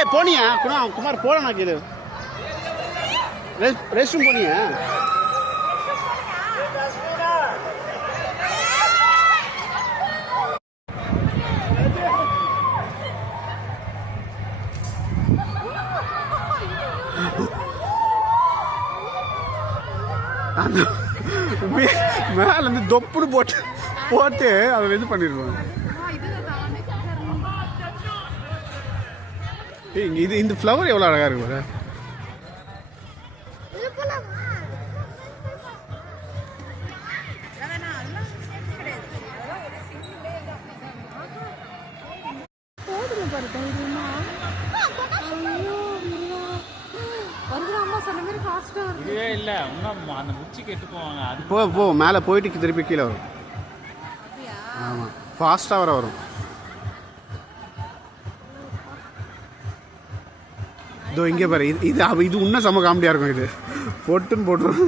ஏய் போனியா குமார் போல நான் கேளு ரெஸ்ட் ரூம் போனியா அந்த மேல இருந்து தொப்புன்னு போட்டு அதை இது பண்ணிடுவாங்க. இது இந்த ஃப்ளவர் எவ்வளோ அழகா இருக்கு பாரு. போ மேலே போயிட்டு திருப்பி கீழே வரும். ஆமாம் ஃபாஸ்ட்டாக வரும். இதோ இங்கே பாரு இது இன்னும் செம்ம காமெடியாக இருக்கும். இது போட்டுன்னு போட்டுரும்.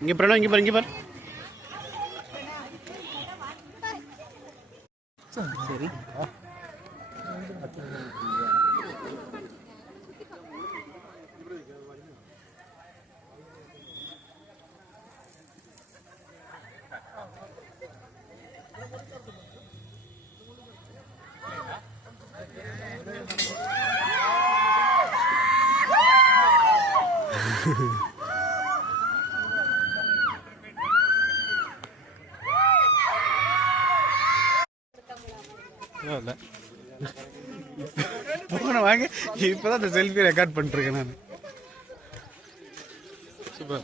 இங்கே பிரணவ் இங்கே பாரு சரி போன வாங்க இப்பதான் அந்த செல்ஃபி ரெக்கார்ட் பண்ணிருக்கேன் நான். சூப்பர்.